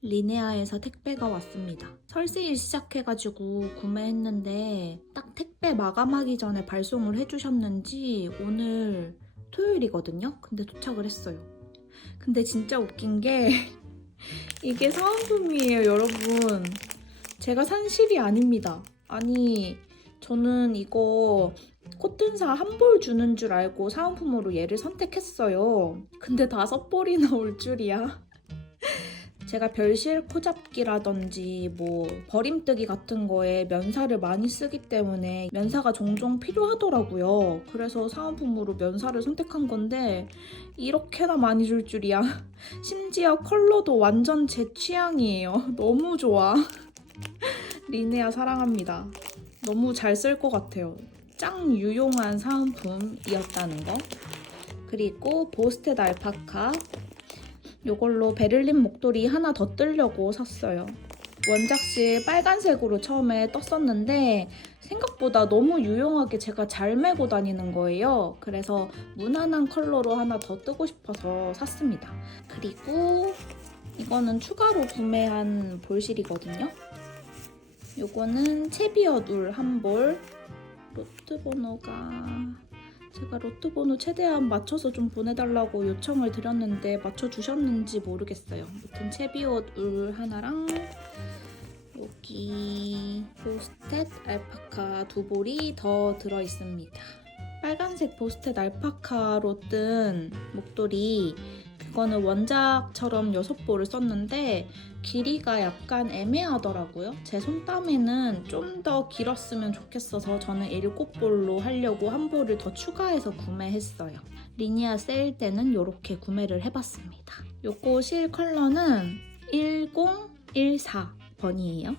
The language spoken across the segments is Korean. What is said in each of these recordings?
리네아에서 택배가 왔습니다. 설세일 시작해가지고 구매했는데 딱 택배 마감하기 전에 발송을 해주셨는지 오늘 토요일이거든요? 근데 도착을 했어요. 근데 진짜 웃긴 게 이게 사은품이에요, 여러분. 제가 산 실이 아닙니다. 아니, 저는 이거 코튼사 한 벌 주는 줄 알고 사은품으로 얘를 선택했어요. 근데 5벌이나 올 줄이야. 제가 별실 코잡기라든지 뭐 버림뜨기 같은 거에 면사를 많이 쓰기 때문에 면사가 종종 필요하더라고요. 그래서 사은품으로 면사를 선택한 건데 이렇게나 많이 줄 줄이야. 심지어 컬러도 완전 제 취향이에요. 너무 좋아. 리네아 사랑합니다. 너무 잘 쓸 것 같아요. 짱 유용한 사은품이었다는 거. 그리고 보스텟 알파카. 이걸로 베를린 목도리 하나 더 뜨려고 샀어요. 원작실 빨간색으로 처음에 떴었는데 생각보다 너무 유용하게 제가 잘 메고 다니는 거예요. 그래서 무난한 컬러로 하나 더 뜨고 싶어서 샀습니다. 그리고 이거는 추가로 구매한 볼실이거든요. 이거는 채비옷 울 한 볼. 로트 번호가... 제가 로트 번호 최대한 맞춰서 좀 보내달라고 요청을 드렸는데 맞춰주셨는지 모르겠어요. 아무튼 채비옷 울 하나랑 여기 보스텟 알파카 2볼이 더 들어있습니다. 빨간색 보스텟 알파카로 뜬 목도리, 그거는 원작처럼 6볼을 썼는데 길이가 약간 애매하더라고요. 제 손땀에는 좀 더 길었으면 좋겠어서 저는 7볼로 하려고 한 볼을 더 추가해서 구매했어요. 리니아 세일 때는 이렇게 구매를 해봤습니다. 요거 실 컬러는 1014번이에요.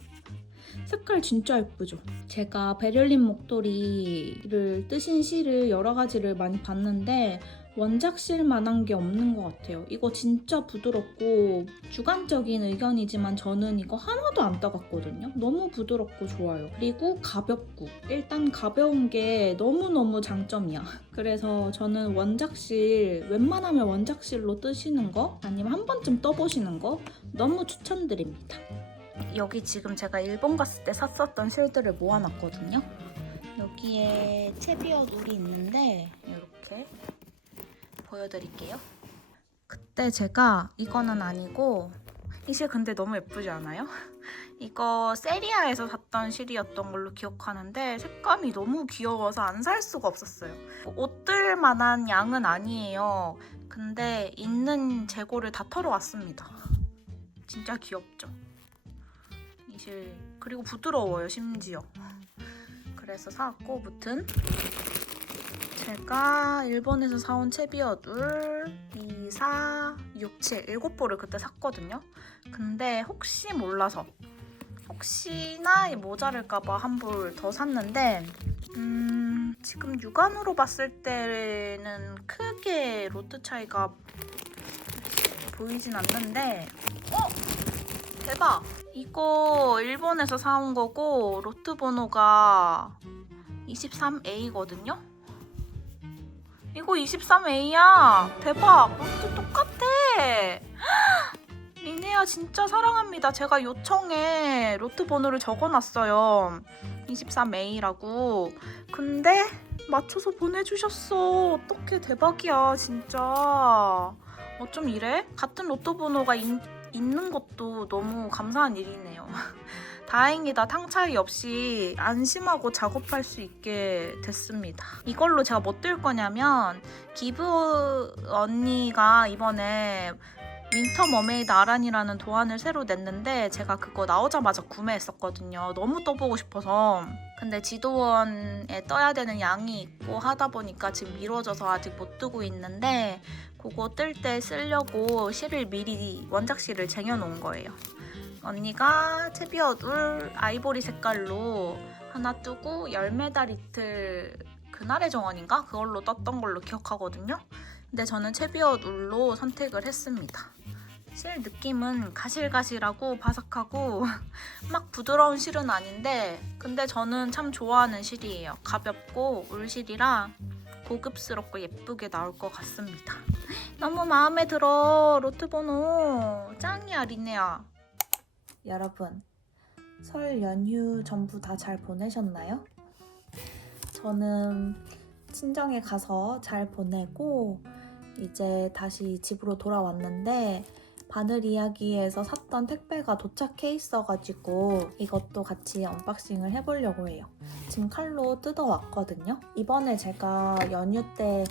색깔 진짜 예쁘죠? 제가 베를린 목도리를 뜨신 실을 여러 가지를 많이 봤는데 원작 실만한 게 없는 것 같아요. 이거 진짜 부드럽고 주관적인 의견이지만 저는 이거 하나도 안 따갑거든요. 너무 부드럽고 좋아요. 그리고 가볍고 일단 가벼운 게 너무너무 장점이야. 그래서 저는 원작실 웬만하면 원작실로 뜨시는 거 아니면 한 번쯤 떠보시는 거 너무 추천드립니다. 여기 지금 제가 일본 갔을 때 샀었던 실들을 모아놨거든요. 여기에 채비옷 울이 있는데 이렇게 보여드릴게요. 그때 제가 이거는 아니고 이 실 근데 너무 예쁘지 않아요? 이거 세리아에서 샀던 실이었던 걸로 기억하는데 색감이 너무 귀여워서 안 살 수가 없었어요. 옷 뜰 만한 양은 아니에요. 근데 있는 재고를 다 털어왔습니다. 진짜 귀엽죠? 이 실 그리고 부드러워요 심지어. 그래서 사왔고 무튼 제가 일본에서 사온 채비옷 울 2, 4, 6, 7, 7볼을 그때 샀거든요. 근데 혹시 몰라서 혹시나 모자랄까봐 한 볼 더 샀는데 지금 육안으로 봤을 때는 크게 로트 차이가 보이진 않는데 대박! 이거 일본에서 사온 거고 로트 번호가 23A거든요? 이거 23A야! 대박! 로트 똑같아! 리네아 진짜 사랑합니다. 제가 요청에 로트 번호를 적어놨어요. 23A라고. 근데 맞춰서 보내주셨어. 어떡해, 대박이야 진짜. 어쩜 이래? 같은 로또 번호가 있는 것도 너무 감사한 일이네요. 다행이다. 탕 차이 없이 안심하고 작업할 수 있게 됐습니다. 이걸로 제가 뭐 뜰 거냐면 기브 언니가 이번에 윈터 머메이드 아란이라는 도안을 새로 냈는데 제가 그거 나오자마자 구매했었거든요. 너무 떠보고 싶어서. 근데 지도원에 떠야 되는 양이 있고 하다 보니까 지금 미뤄져서 아직 못 뜨고 있는데 그거 뜰 때 쓰려고 실을 미리 원작 실을 쟁여놓은 거예요. 언니가 채비옷 울 아이보리 색깔로 하나 뜨고 열매달 이틀 그날의 정원인가? 그걸로 떴던 걸로 기억하거든요. 근데 저는 채비옷 울로 선택을 했습니다. 실 느낌은 가실가실하고 바삭하고 막 부드러운 실은 아닌데 근데 저는 참 좋아하는 실이에요. 가볍고 울실이라 고급스럽고 예쁘게 나올 것 같습니다. 너무 마음에 들어. 로트 번호 짱이야 리네아. 여러분, 설 연휴 전부 다 잘 보내셨나요? 저는 친정에 가서 잘 보내고 이제 다시 집으로 돌아왔는데 바늘 이야기에서 샀던 택배가 도착해 있어가지고 이것도 같이 언박싱을 해보려고 해요. 지금 칼로 뜯어왔거든요. 이번에 제가 연휴 때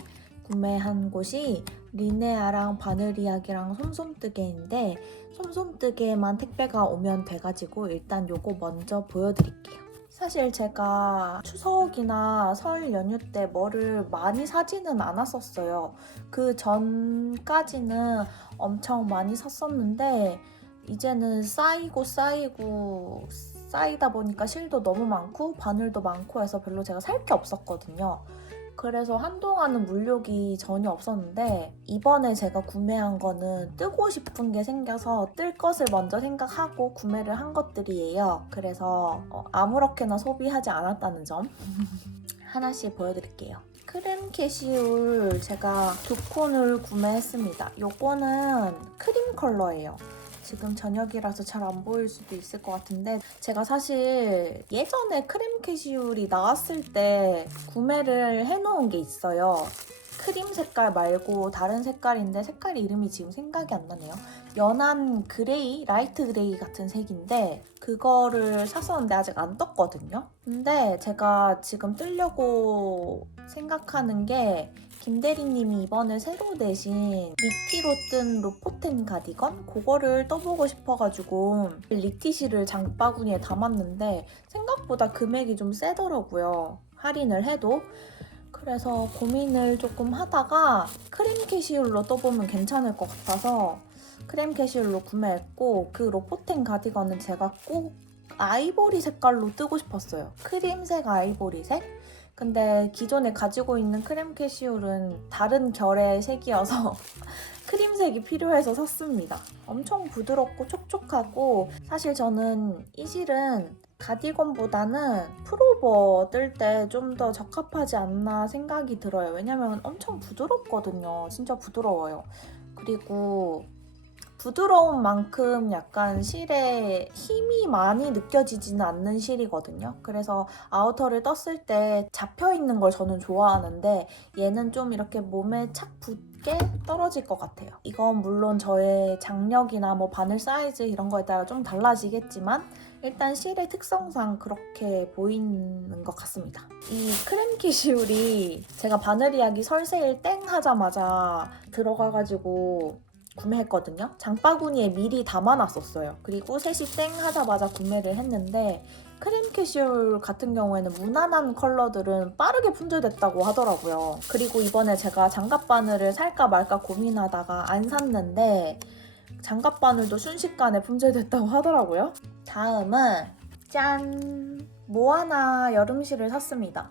구매한 곳이 리네아랑 바늘 이야기랑 솜솜뜨개인데 솜솜뜨개만 택배가 오면 돼가지고 일단 요거 먼저 보여드릴게요. 사실 제가 추석이나 설 연휴 때 뭐를 많이 사지는 않았었어요. 그 전까지는 엄청 많이 샀었는데 이제는 쌓이다 보니까 실도 너무 많고 바늘도 많고 해서 별로 제가 살 게 없었거든요. 그래서 한동안은 물욕이 전혀 없었는데 이번에 제가 구매한 거는 뜨고 싶은 게 생겨서 뜰 것을 먼저 생각하고 구매를 한 것들이에요. 그래서 아무렇게나 소비하지 않았다는 점 하나씩 보여드릴게요. 크림 캐시울 제가 2콘을 구매했습니다. 요거는 크림 컬러예요. 지금 저녁이라서 잘 안 보일 수도 있을 것 같은데 제가 사실 예전에 크림 캐시울이 나왔을 때 구매를 해놓은 게 있어요. 크림 색깔 말고 다른 색깔인데 색깔 이름이 지금 생각이 안 나네요. 연한 그레이, 라이트 그레이 같은 색인데 그거를 샀었는데 아직 안 떴거든요. 근데 제가 지금 뜨려고 생각하는 게 김대리님이 이번에 새로 내신 리티로 뜬 로포텐 가디건? 그거를 떠보고 싶어가지고 리티시를 장바구니에 담았는데 생각보다 금액이 좀 세더라고요. 할인을 해도. 그래서 고민을 조금 하다가 크림 캐시울로 떠보면 괜찮을 것 같아서 크림 캐시울로 구매했고 그 로포텐 가디건은 제가 꼭 아이보리 색깔로 뜨고 싶었어요. 크림색 아이보리색? 근데 기존에 가지고 있는 크림 캐시울은 다른 결의 색이어서 크림색이 필요해서 샀습니다. 엄청 부드럽고 촉촉하고 사실 저는 이 실은 가디건보다는 풀오버 뜰 때 좀 더 적합하지 않나 생각이 들어요. 왜냐면 엄청 부드럽거든요. 진짜 부드러워요. 그리고 부드러운 만큼 약간 실에 힘이 많이 느껴지지는 않는 실이거든요. 그래서 아우터를 떴을 때 잡혀있는 걸 저는 좋아하는데 얘는 좀 이렇게 몸에 착 붙게 떨어질 것 같아요. 이건 물론 저의 장력이나 뭐 바늘 사이즈 이런 거에 따라 좀 달라지겠지만 일단 실의 특성상 그렇게 보이는 것 같습니다. 이 크림 캐시울이 제가 바늘 이야기 설세일 땡 하자마자 들어가가지고 구매했거든요. 장바구니에 미리 담아놨었어요. 그리고 셋이 땡 하자마자 구매를 했는데 크림 캐시울 같은 경우에는 무난한 컬러들은 빠르게 품절됐다고 하더라고요. 그리고 이번에 제가 장갑 바늘을 살까 말까 고민하다가 안 샀는데 장갑 바늘도 순식간에 품절됐다고 하더라고요. 다음은 짠! 모아나 여름실을 샀습니다.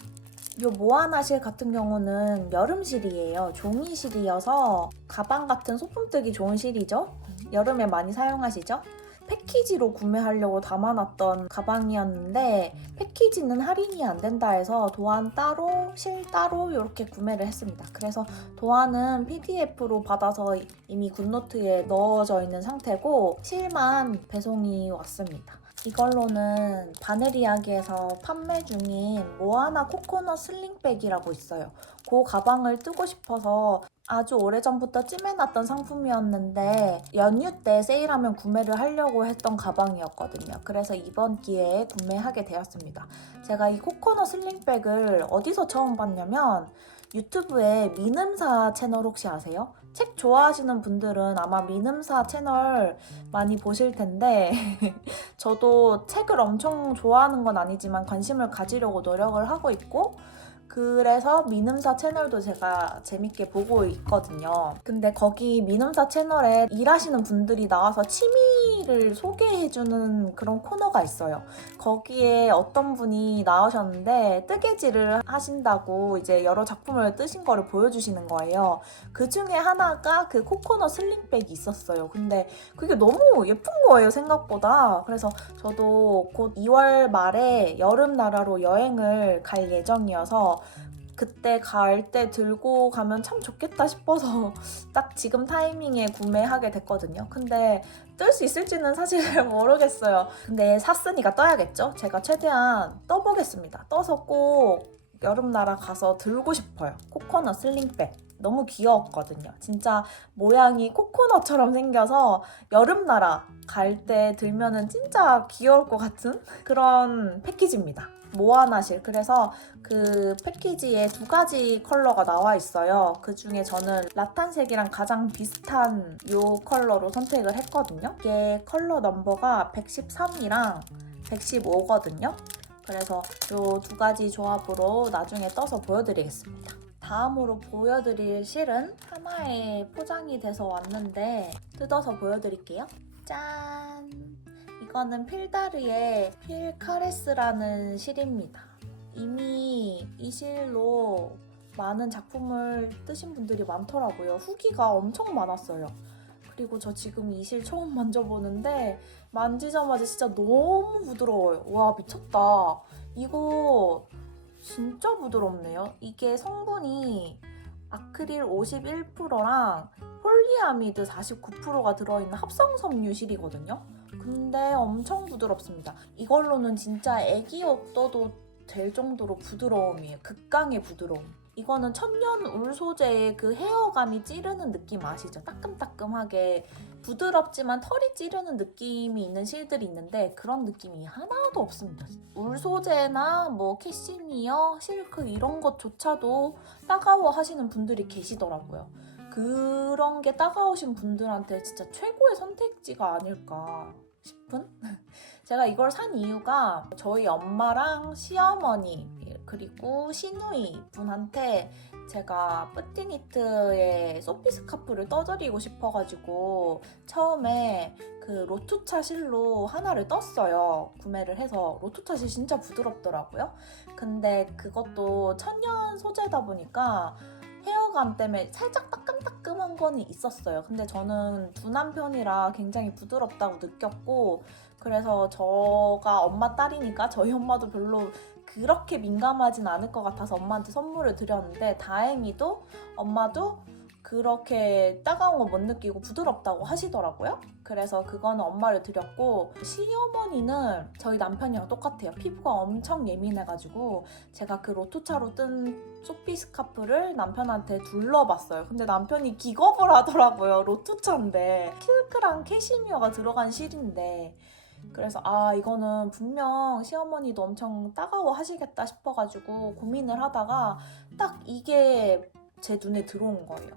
이 모아나 실 같은 경우는 여름실이에요. 종이실이어서 가방 같은 소품 뜨기 좋은 실이죠. 여름에 많이 사용하시죠? 패키지로 구매하려고 담아놨던 가방이었는데 패키지는 할인이 안 된다 해서 도안 따로, 실 따로 이렇게 구매를 했습니다. 그래서 도안은 PDF로 받아서 이미 굿노트에 넣어져 있는 상태고 실만 배송이 왔습니다. 이걸로는 바늘 이야기에서 판매 중인 모아나 코코넛 슬링백이라고 있어요. 그 가방을 뜨고 싶어서 아주 오래전부터 찜해놨던 상품이었는데 연휴 때 세일하면 구매를 하려고 했던 가방이었거든요. 그래서 이번 기회에 구매하게 되었습니다. 제가 이 코코넛 슬링백을 어디서 처음 봤냐면 유튜브에 미음사 채널 혹시 아세요? 책 좋아하시는 분들은 아마 미음사 채널 많이 보실 텐데 저도 책을 엄청 좋아하는 건 아니지만 관심을 가지려고 노력을 하고 있고 그래서 미음사 채널도 제가 재밌게 보고 있거든요. 근데 거기 미음사 채널에 일하시는 분들이 나와서 취미를 소개해주는 그런 코너가 있어요. 거기에 어떤 분이 나오셨는데 뜨개질을 하신다고 이제 여러 작품을 뜨신 거를 보여주시는 거예요. 그 중에 하나가 그 코코넛 슬링백이 있었어요. 근데 그게 너무 예쁜 거예요, 생각보다. 그래서 저도 곧 2월 말에 여름 나라로 여행을 갈 예정이어서 그때 갈 때 들고 가면 참 좋겠다 싶어서 딱 지금 타이밍에 구매하게 됐거든요. 근데 뜰 수 있을지는 사실 잘 모르겠어요. 근데 샀으니까 떠야겠죠? 제가 최대한 떠보겠습니다. 떠서 꼭 여름나라 가서 들고 싶어요. 코코넛 슬링백. 너무 귀여웠거든요. 진짜 모양이 코코넛처럼 생겨서 여름나라 갈 때 들면은 진짜 귀여울 것 같은 그런 패키지입니다. 모아나실. 그래서 그 패키지에 2가지 컬러가 나와 있어요. 그 중에 저는 라탄색이랑 가장 비슷한 이 컬러로 선택을 했거든요. 이게 컬러 넘버가 113이랑 115거든요. 그래서 이 2가지 조합으로 나중에 떠서 보여드리겠습니다. 다음으로 보여드릴 실은 하나에 포장이 돼서 왔는데 뜯어서 보여드릴게요. 짠! 이거는 필다르의 필카레스라는 실입니다. 이미 이 실로 많은 작품을 뜨신 분들이 많더라고요. 후기가 엄청 많았어요. 그리고 저 지금 이 실 처음 만져보는데 만지자마자 진짜 너무 부드러워요. 와, 미쳤다. 이거 진짜 부드럽네요. 이게 성분이 아크릴 51%랑 폴리아미드 49%가 들어있는 합성섬유 실이거든요. 근데 엄청 부드럽습니다. 이걸로는 진짜 애기 옷 떠도 될 정도로 부드러움이에요. 극강의 부드러움. 이거는 천연 울 소재의 그 헤어감이 찌르는 느낌 아시죠? 따끔따끔하게 부드럽지만 털이 찌르는 느낌이 있는 실들이 있는데 그런 느낌이 하나도 없습니다. 울 소재나 뭐 캐시미어, 실크 이런 것조차도 따가워 하시는 분들이 계시더라고요. 그런 게 따가우신 분들한테 진짜 최고의 선택지가 아닐까 싶은? 제가 이걸 산 이유가 저희 엄마랑 시어머니 그리고 시누이 분한테 제가 뿌띠니트의 소피 스카프를 떠드리고 싶어가지고 처음에 그 로투차 실로 하나를 떴어요. 구매를 해서. 로투차 실 진짜 부드럽더라고요. 근데 그것도 천연 소재다 보니까 헤어감 때문에 살짝 따끔따끔한 거는 있었어요. 근데 저는 둔한 편이라 굉장히 부드럽다고 느꼈고 그래서 저가 엄마 딸이니까 저희 엄마도 별로 그렇게 민감하진 않을 것 같아서 엄마한테 선물을 드렸는데 다행히도 엄마도 그렇게 따가운 거 못 느끼고 부드럽다고 하시더라고요. 그래서 그거는 엄마를 드렸고 시어머니는 저희 남편이랑 똑같아요. 피부가 엄청 예민해가지고 제가 그 로투차로 뜬 소피 스카프를 남편한테 둘러봤어요. 근데 남편이 기겁을 하더라고요. 로투차인데 실크랑 캐시미어가 들어간 실인데 그래서 이거는 분명 시어머니도 엄청 따가워 하시겠다 싶어가지고 고민을 하다가 딱 이게 제 눈에 들어온 거예요.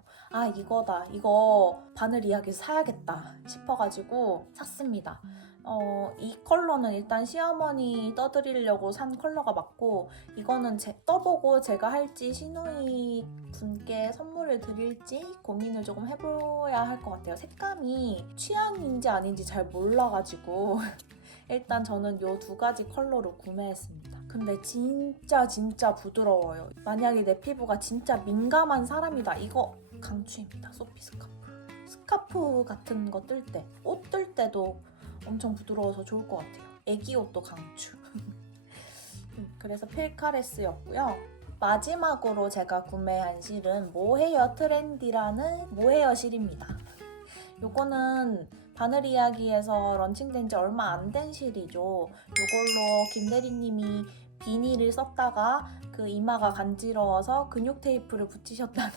이거다. 이거 바늘 이야기에서 사야겠다 싶어가지고 샀습니다. 이 컬러는 일단 시어머니 떠드리려고 산 컬러가 맞고 이거는 떠보고 제가 할지 시누이 분께 선물을 드릴지 고민을 조금 해봐야 할 것 같아요. 색감이 취향인지 아닌지 잘 몰라가지고 일단 저는 이 2가지 컬러로 구매했습니다. 근데 진짜 부드러워요. 만약에 내 피부가 진짜 민감한 사람이다. 이거 강추입니다. 소피 스카프. 스카프 같은 거 뜰 때, 옷 뜰 때도 엄청 부드러워서 좋을 것 같아요. 애기 옷도 강추. 그래서 필카레스였고요. 마지막으로 제가 구매한 실은 모헤어 트렌디라는 모헤어 실입니다. 요거는 바늘 이야기에서 런칭된 지 얼마 안 된 실이죠. 요걸로 김대리님이 비니를 썼다가 그 이마가 간지러워서 근육 테이프를 붙이셨다는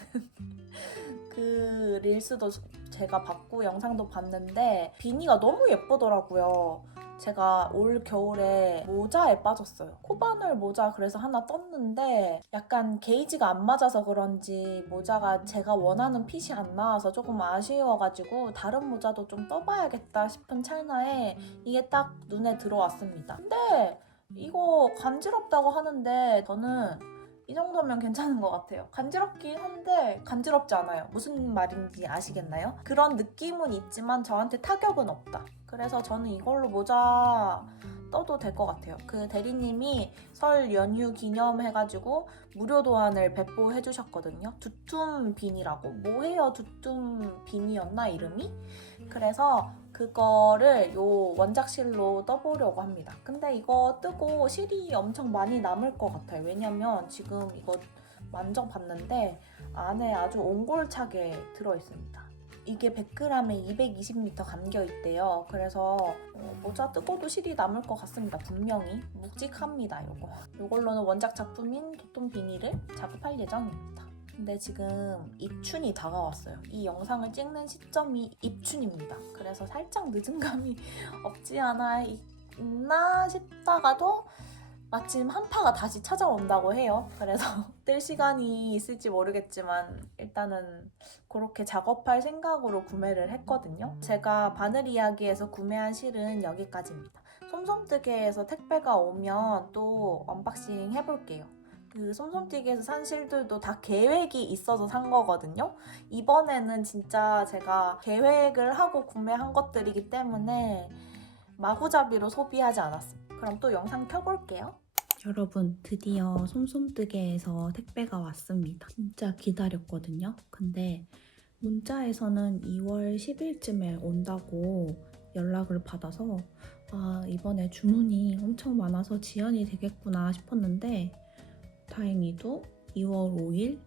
그 릴스도 제가 봤고 영상도 봤는데 비니가 너무 예쁘더라고요. 제가 올 겨울에 모자에 빠졌어요. 코바늘 모자 그래서 하나 떴는데 약간 게이지가 안 맞아서 그런지 모자가 제가 원하는 핏이 안 나와서 조금 아쉬워가지고 다른 모자도 좀 떠봐야겠다 싶은 찰나에 이게 딱 눈에 들어왔습니다. 근데 이거 간지럽다고 하는데 저는 이 정도면 괜찮은 것 같아요. 간지럽긴 한데 간지럽지 않아요. 무슨 말인지 아시겠나요? 그런 느낌은 있지만 저한테 타격은 없다. 그래서 저는 이걸로 모자 떠도 될 것 같아요. 그 대리님이 설 연휴 기념해가지고 무료 도안을 배포해 주셨거든요. 두툼 비니라고. 모헤어 두툼 비니였나 이름이? 그래서 그거를 요 원작실로 떠보려고 합니다. 근데 이거 뜨고 실이 엄청 많이 남을 것 같아요. 왜냐면 지금 이거 만져봤는데 안에 아주 옹골차게 들어있습니다. 이게 100g에 220m 감겨있대요. 그래서 모자 뜯어도 실이 남을 것 같습니다. 분명히 묵직합니다. 이걸로는 원작 작품인 도톰 비닐을 작업할 예정입니다. 근데 지금 입춘이 다가왔어요. 이 영상을 찍는 시점이 입춘입니다. 그래서 살짝 늦은 감이 없지 않아 있나 싶다가도 마침 한파가 다시 찾아온다고 해요. 그래서 뜰 시간이 있을지 모르겠지만 일단은 그렇게 작업할 생각으로 구매를 했거든요. 제가 바늘 이야기에서 구매한 실은 여기까지입니다. 솜솜뜨개에서 택배가 오면 또 언박싱 해볼게요. 그 솜솜뜨개에서 산 실들도 다 계획이 있어서 산 거거든요. 이번에는 진짜 제가 계획을 하고 구매한 것들이기 때문에 마구잡이로 소비하지 않았습니다. 그럼 또 영상 켜볼게요. 여러분, 드디어 솜솜뜨개에서 택배가 왔습니다. 진짜 기다렸거든요. 근데 문자에서는 2월 10일쯤에 온다고 연락을 받아서 이번에 주문이 엄청 많아서 지연이 되겠구나 싶었는데 다행히도 2월 5일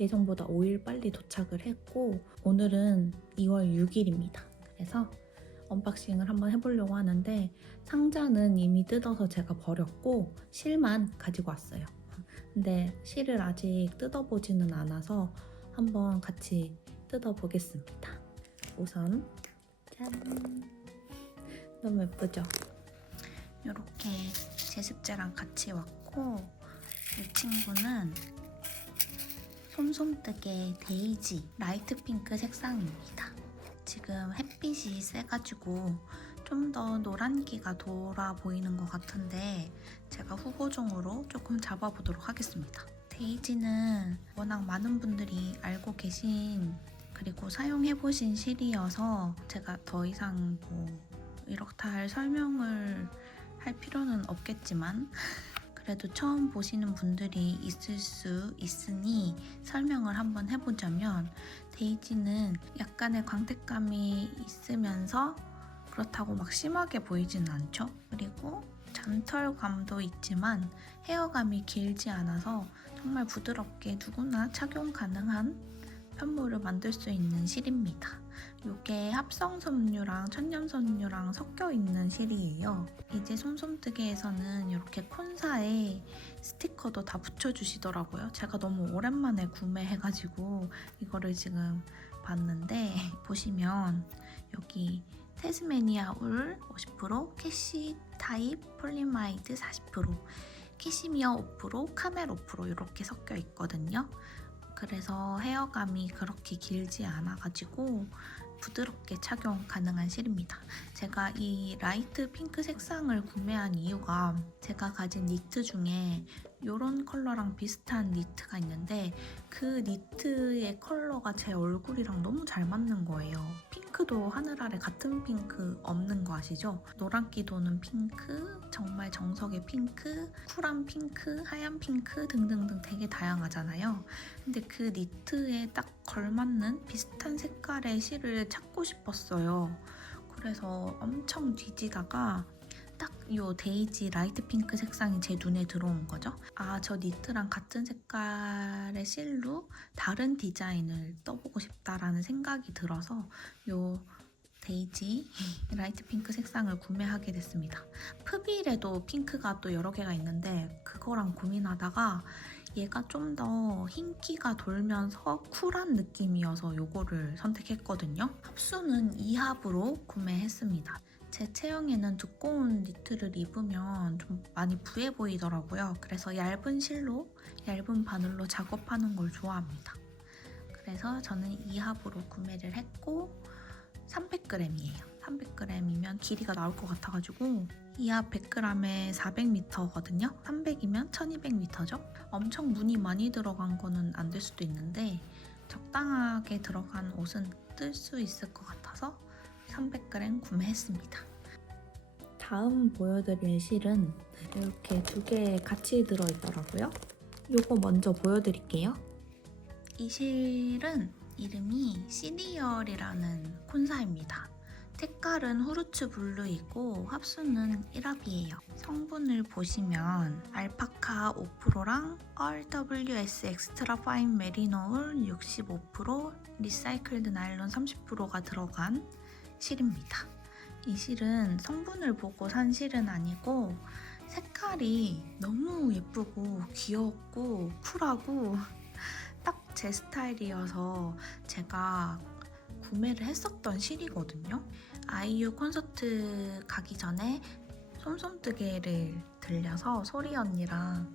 예정보다 5일 빨리 도착을 했고 오늘은 2월 6일입니다. 그래서 언박싱을 한번 해보려고 하는데 상자는 이미 뜯어서 제가 버렸고 실만 가지고 왔어요. 근데 실을 아직 뜯어보지는 않아서 한번 같이 뜯어보겠습니다. 우선 짠! 너무 예쁘죠? 이렇게 제습제랑 같이 왔고 이 친구는 솜솜뜨개 데이지 라이트 핑크 색상입니다. 지금 햇빛이 세가지고 좀 더 노란기가 돌아 보이는 것 같은데 제가 후보종으로 조금 잡아보도록 하겠습니다. 데이지는 워낙 많은 분들이 알고 계신 그리고 사용해보신 실이어서 제가 더 이상 이렇다 할 설명을 할 필요는 없겠지만 그래도 처음 보시는 분들이 있을 수 있으니 설명을 한번 해보자면 데이지는 약간의 광택감이 있으면서 그렇다고 막 심하게 보이진 않죠. 그리고 잔털감도 있지만 헤어감이 길지 않아서 정말 부드럽게 누구나 착용 가능한 편물을 만들 수 있는 실입니다. 이게 합성섬유랑 천연섬유랑 섞여 있는 실이에요. 이제 솜솜뜨개에서는 이렇게 콘사에 스티커도 다 붙여주시더라고요. 제가 너무 오랜만에 구매해가지고 이거를 지금 봤는데 보시면 여기 테스메니아 울 50%, 캐시 타입 폴리마이드 40%, 캐시미어 5%, 카멜 5% 이렇게 섞여 있거든요. 그래서 헤어감이 그렇게 길지 않아가지고 부드럽게 착용 가능한 실입니다. 제가 이 라이트 핑크 색상을 구매한 이유가 제가 가진 니트 중에 이런 컬러랑 비슷한 니트가 있는데 그 니트의 컬러가 제 얼굴이랑 너무 잘 맞는 거예요. 핑크도 하늘 아래 같은 핑크 없는 거 아시죠? 노란기 도는 핑크, 정말 정석의 핑크, 쿨한 핑크, 하얀 핑크 등등등 되게 다양하잖아요. 근데 그 니트에 딱 걸맞는 비슷한 색깔의 실을 찾고 싶었어요. 그래서 엄청 뒤지다가 딱 이 데이지 라이트 핑크 색상이 제 눈에 들어온 거죠. 저 니트랑 같은 색깔의 실로 다른 디자인을 떠보고 싶다라는 생각이 들어서 이 데이지 라이트 핑크 색상을 구매하게 됐습니다. 프빌에도 핑크가 또 여러 개가 있는데 그거랑 고민하다가 얘가 좀 더 흰기가 돌면서 쿨한 느낌이어서 이거를 선택했거든요. 합수는 2합으로 구매했습니다. 제 체형에는 두꺼운 니트를 입으면 좀 많이 부해 보이더라고요. 그래서 얇은 실로, 얇은 바늘로 작업하는 걸 좋아합니다. 그래서 저는 2합으로 구매를 했고 300g이에요. 300g이면 길이가 나올 것 같아가지고 2합 100g에 400m거든요. 300이면 1200m죠. 엄청 무늬 많이 들어간 거는 안 될 수도 있는데 적당하게 들어간 옷은 뜰 수 있을 것 같아서 300g 구매했습니다. 다음 보여드릴 실은 이렇게 두 개 같이 들어있더라고요. 이거 먼저 보여드릴게요. 이 실은 이름이 시리얼이라는 콘사입니다. 색깔은 후르츠 블루이고 합수는 1합이에요. 성분을 보시면 알파카 5%랑 RWS 엑스트라 파인 메리노울 65%, 리사이클드 나일론 30%가 들어간 실입니다. 이 실은 성분을 보고 산 실은 아니고 색깔이 너무 예쁘고 귀엽고 쿨하고 딱 제 스타일이어서 제가 구매를 했었던 실이거든요. 아이유 콘서트 가기 전에 솜솜뜨개를 들려서 소리 언니랑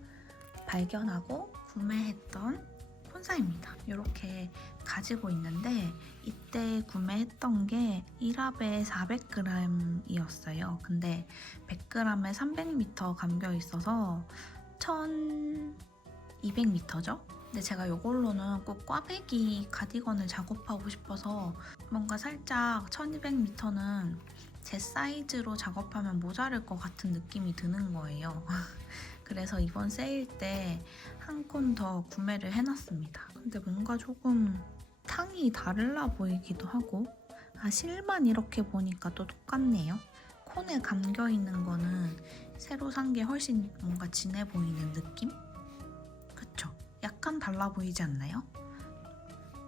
발견하고 구매했던 콘사입니다. 이렇게 가지고 있는데 이때 구매했던 게 1합에 400g이었어요. 근데 100g에 300m 감겨 있어서 1200m죠? 근데 제가 이걸로는 꼭 꽈배기 가디건을 작업하고 싶어서 뭔가 살짝 1200m는 제 사이즈로 작업하면 모자랄 것 같은 느낌이 드는 거예요. 그래서 이번 세일 때 한 콘 더 구매를 해놨습니다. 근데 뭔가 조금 탕이 달라 보이기도 하고 실만 이렇게 보니까 또 똑같네요. 콘에 감겨있는 거는 새로 산 게 훨씬 뭔가 진해 보이는 느낌? 그쵸? 약간 달라 보이지 않나요?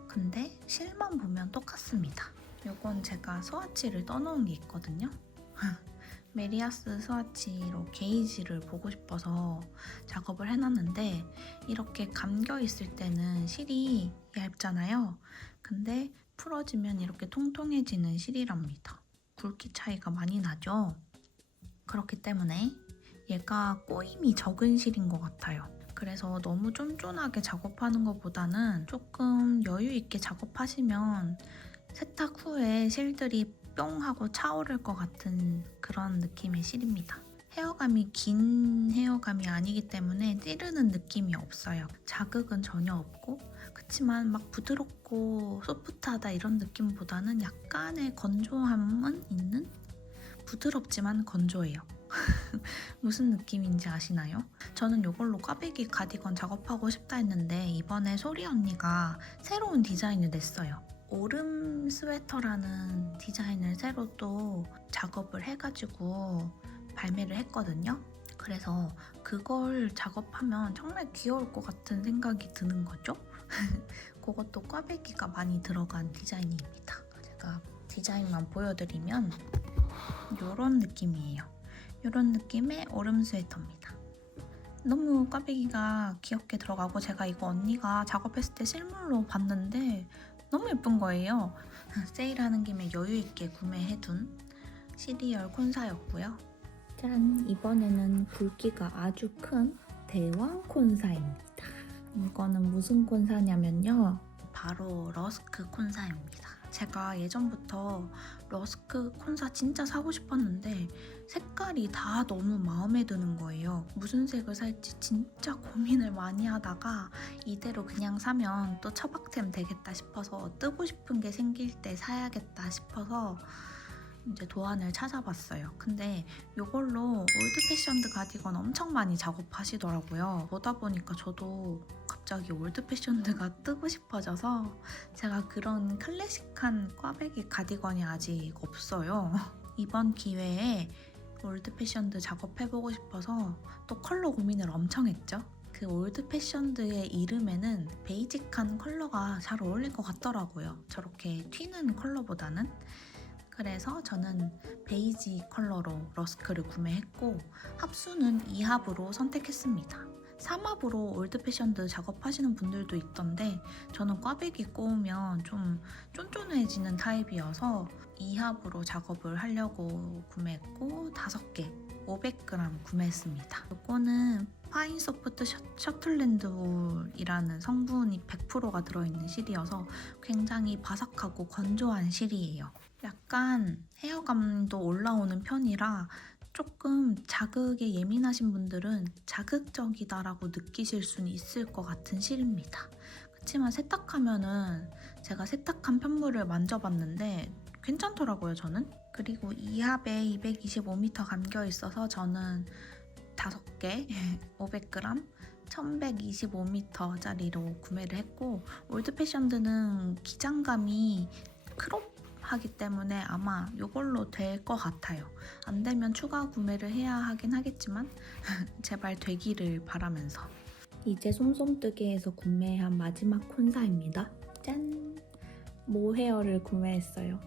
근데 실만 보면 똑같습니다. 이건 제가 스와치를 떠놓은 게 있거든요. 메리아스 스와치로 게이지를 보고 싶어서 작업을 해놨는데 이렇게 감겨 있을 때는 실이 얇잖아요. 근데 풀어지면 이렇게 통통해지는 실이랍니다. 굵기 차이가 많이 나죠? 그렇기 때문에 얘가 꼬임이 적은 실인 것 같아요. 그래서 너무 쫀쫀하게 작업하는 것보다는 조금 여유 있게 작업하시면 세탁 후에 실들이 뿅 하고 차오를 것 같은 그런 느낌의 실입니다. 헤어감이 긴 헤어감이 아니기 때문에 찌르는 느낌이 없어요. 자극은 전혀 없고 그치만 막 부드럽고 소프트하다 이런 느낌보다는 약간의 건조함은 있는? 부드럽지만 건조해요. 무슨 느낌인지 아시나요? 저는 이걸로 꽈배기 가디건 작업하고 싶다 했는데 이번에 소리 언니가 새로운 디자인을 냈어요. 오름 스웨터라는 디자인을 새로 또 작업을 해가지고 발매를 했거든요. 그래서 그걸 작업하면 정말 귀여울 것 같은 생각이 드는 거죠. 그것도 꽈배기가 많이 들어간 디자인입니다. 제가 디자인만 보여드리면 이런 느낌이에요. 이런 느낌의 오름 스웨터입니다. 너무 꽈배기가 귀엽게 들어가고 제가 이거 언니가 작업했을 때 실물로 봤는데 너무 예쁜 거예요. 세일하는 김에 여유있게 구매해둔 시리얼 콘사였고요. 짠! 이번에는 굵기가 아주 큰 대왕 콘사입니다. 이거는 무슨 콘사냐면요. 바로 러스크 콘사입니다. 제가 예전부터 러스크 콘사 진짜 사고 싶었는데 색깔이 다 너무 마음에 드는 거예요. 무슨 색을 살지 진짜 고민을 많이 하다가 이대로 그냥 사면 또 처박템 되겠다 싶어서 뜨고 싶은 게 생길 때 사야겠다 싶어서 이제 도안을 찾아봤어요. 근데 이걸로 올드 패션드 가디건 엄청 많이 작업하시더라고요. 보다 보니까 저도 갑자기 올드 패션드가 뜨고 싶어져서 제가 그런 클래식한 꽈배기 가디건이 아직 없어요. 이번 기회에 올드 패션드 작업해보고 싶어서 또 컬러 고민을 엄청 했죠. 그 올드 패션드의 이름에는 베이직한 컬러가 잘 어울릴 것 같더라고요. 저렇게 튀는 컬러보다는. 그래서 저는 베이지 컬러로 러스크를 구매했고 합수는 2합으로 선택했습니다. 3합으로 올드 패션드 작업하시는 분들도 있던데 저는 꽈배기 꼬우면 좀 쫀쫀해지는 타입이어서 2합으로 작업을 하려고 구매했고 5개 500g 구매했습니다. 이거는 파인 소프트 셔틀랜드 울이라는 성분이 100%가 들어있는 실이어서 굉장히 바삭하고 건조한 실이에요. 약간 헤어감도 올라오는 편이라 조금 자극에 예민하신 분들은 자극적이다라고 느끼실 수는 있을 것 같은 실입니다. 그렇지만 세탁하면은 제가 세탁한 편물을 만져봤는데 괜찮더라고요, 저는. 그리고 2합에 225m 감겨 있어서 저는 5개 500g 1125m짜리로 구매를 했고 올드 패션드는 기장감이 크롭 하기 때문에 아마 이걸로 될 것 같아요. 안 되면 추가 구매를 해야 하긴 하겠지만 제발 되기를 바라면서. 이제 솜솜뜨개에서 구매한 마지막 콘사입니다. 짠! 모헤어를 구매했어요.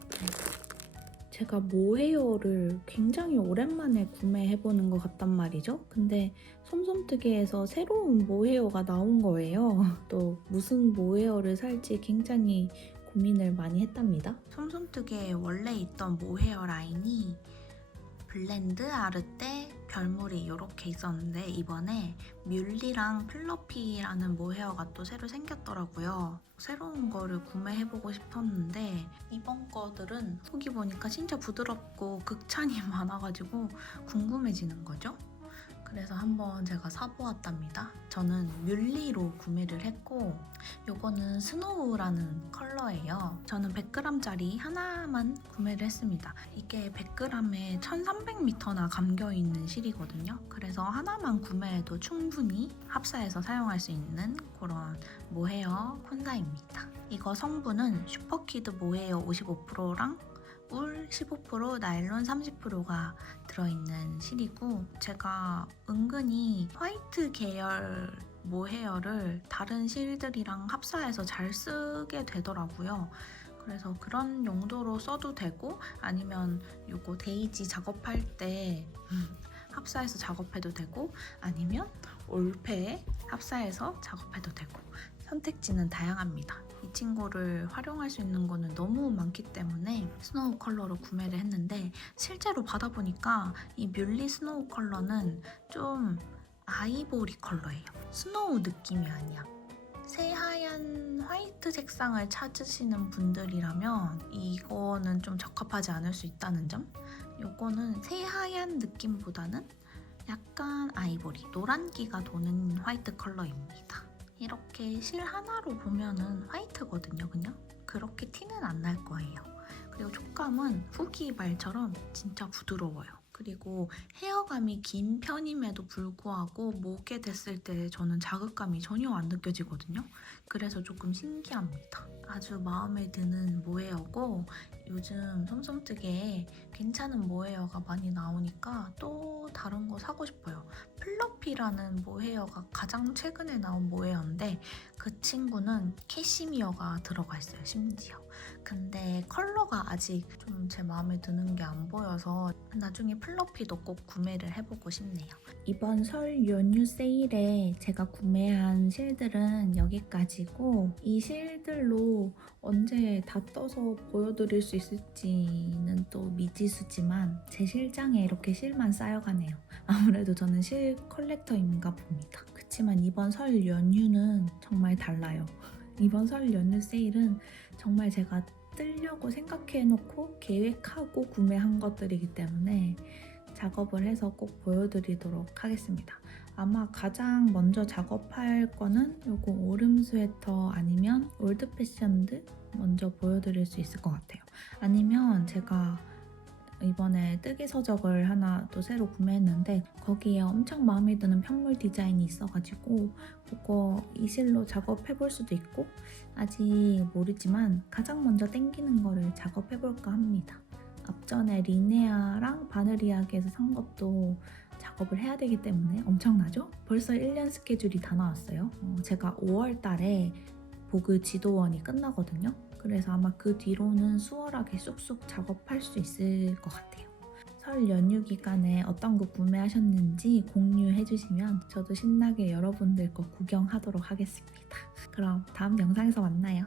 제가 모헤어를 굉장히 오랜만에 구매해보는 것 같단 말이죠. 근데 솜솜뜨개에서 새로운 모헤어가 나온 거예요. 또 무슨 모헤어를 살지 굉장히 고민을 많이 했답니다. 솜솜뜨개에 원래 있던 모헤어 라인이 블렌드, 아르떼, 별무리 이렇게 있었는데 이번에 뮬리랑 플러피라는 모헤어가 또 새로 생겼더라고요. 새로운 거를 구매해보고 싶었는데 이번 거들은 후기 보니까 진짜 부드럽고 극찬이 많아가지고 궁금해지는 거죠. 그래서 한번 제가 사보았답니다. 저는 뮬리로 구매를 했고 요거는 스노우라는 컬러예요. 저는 100g짜리 하나만 구매를 했습니다. 이게 100g에 1300m나 감겨있는 실이거든요. 그래서 하나만 구매해도 충분히 합사해서 사용할 수 있는 그런 모헤어 콘사입니다. 이거 성분은 슈퍼키드 모헤어 55%랑 울 15%, 나일론 30%가 들어있는 실이고 제가 은근히 화이트 계열 모헤어를 다른 실들이랑 합사해서 잘 쓰게 되더라고요. 그래서 그런 용도로 써도 되고 아니면 요거 데이지 작업할 때 합사해서 작업해도 되고 아니면 올페에 합사해서 작업해도 되고 선택지는 다양합니다. 이 친구를 활용할 수 있는 거는 너무 많기 때문에 스노우 컬러로 구매를 했는데 실제로 받아보니까 이 뮬리 스노우 컬러는 좀 아이보리 컬러예요. 스노우 느낌이 아니야. 새하얀 화이트 색상을 찾으시는 분들이라면 이거는 좀 적합하지 않을 수 있다는 점. 이거는 새하얀 느낌보다는 약간 아이보리, 노란기가 도는 화이트 컬러입니다. 이렇게 실 하나로 보면은 화이트거든요, 그냥? 그렇게 티는 안 날 거예요. 그리고 촉감은 후기 말처럼 진짜 부드러워요. 그리고 헤어감이 긴 편임에도 불구하고 목에 댔을 때 저는 자극감이 전혀 안 느껴지거든요. 그래서 조금 신기합니다. 아주 마음에 드는 모헤어고 요즘 솜솜뜨개에 괜찮은 모헤어가 많이 나오니까 또 다른 거 사고 싶어요. 플러피라는 모헤어가 가장 최근에 나온 모헤어인데 그 친구는 캐시미어가 들어가 있어요, 심지어. 근데 컬러가 아직 좀 제 마음에 드는 게 안 보여서 나중에 플러피도 꼭 구매를 해보고 싶네요. 이번 설 연휴 세일에 제가 구매한 실들은 여기까지고 이 실들로 언제 다 떠서 보여드릴 수 있을지는 또 미지수지만 제 실장에 이렇게 실만 쌓여가네요. 아무래도 저는 실 컬렉터인가 봅니다. 그치만 이번 설 연휴는 정말 달라요. 이번 설 연휴 세일은 정말 제가 뜨려고 생각해놓고 계획하고 구매한 것들이기 때문에 작업을 해서 꼭 보여드리도록 하겠습니다. 아마 가장 먼저 작업할 거는 요거 오름 스웨터 아니면 올드 패션드 먼저 보여드릴 수 있을 것 같아요. 아니면 제가 이번에 뜨개 서적을 하나 또 새로 구매했는데 거기에 엄청 마음에 드는 편물 디자인이 있어가지고 그거 이 실로 작업해볼 수도 있고 아직 모르지만 가장 먼저 땡기는 거를 작업해볼까 합니다. 앞전에 리네아랑 바느리아기에서 산 것도 작업을 해야 되기 때문에 엄청나죠? 벌써 1년 스케줄이 다 나왔어요. 제가 5월 달에 보그 지도원이 끝나거든요. 그래서 아마 그 뒤로는 수월하게 쑥쑥 작업할 수 있을 것 같아요. 설 연휴 기간에 어떤 거 구매하셨는지 공유해주시면 저도 신나게 여러분들 거 구경하도록 하겠습니다. 그럼 다음 영상에서 만나요.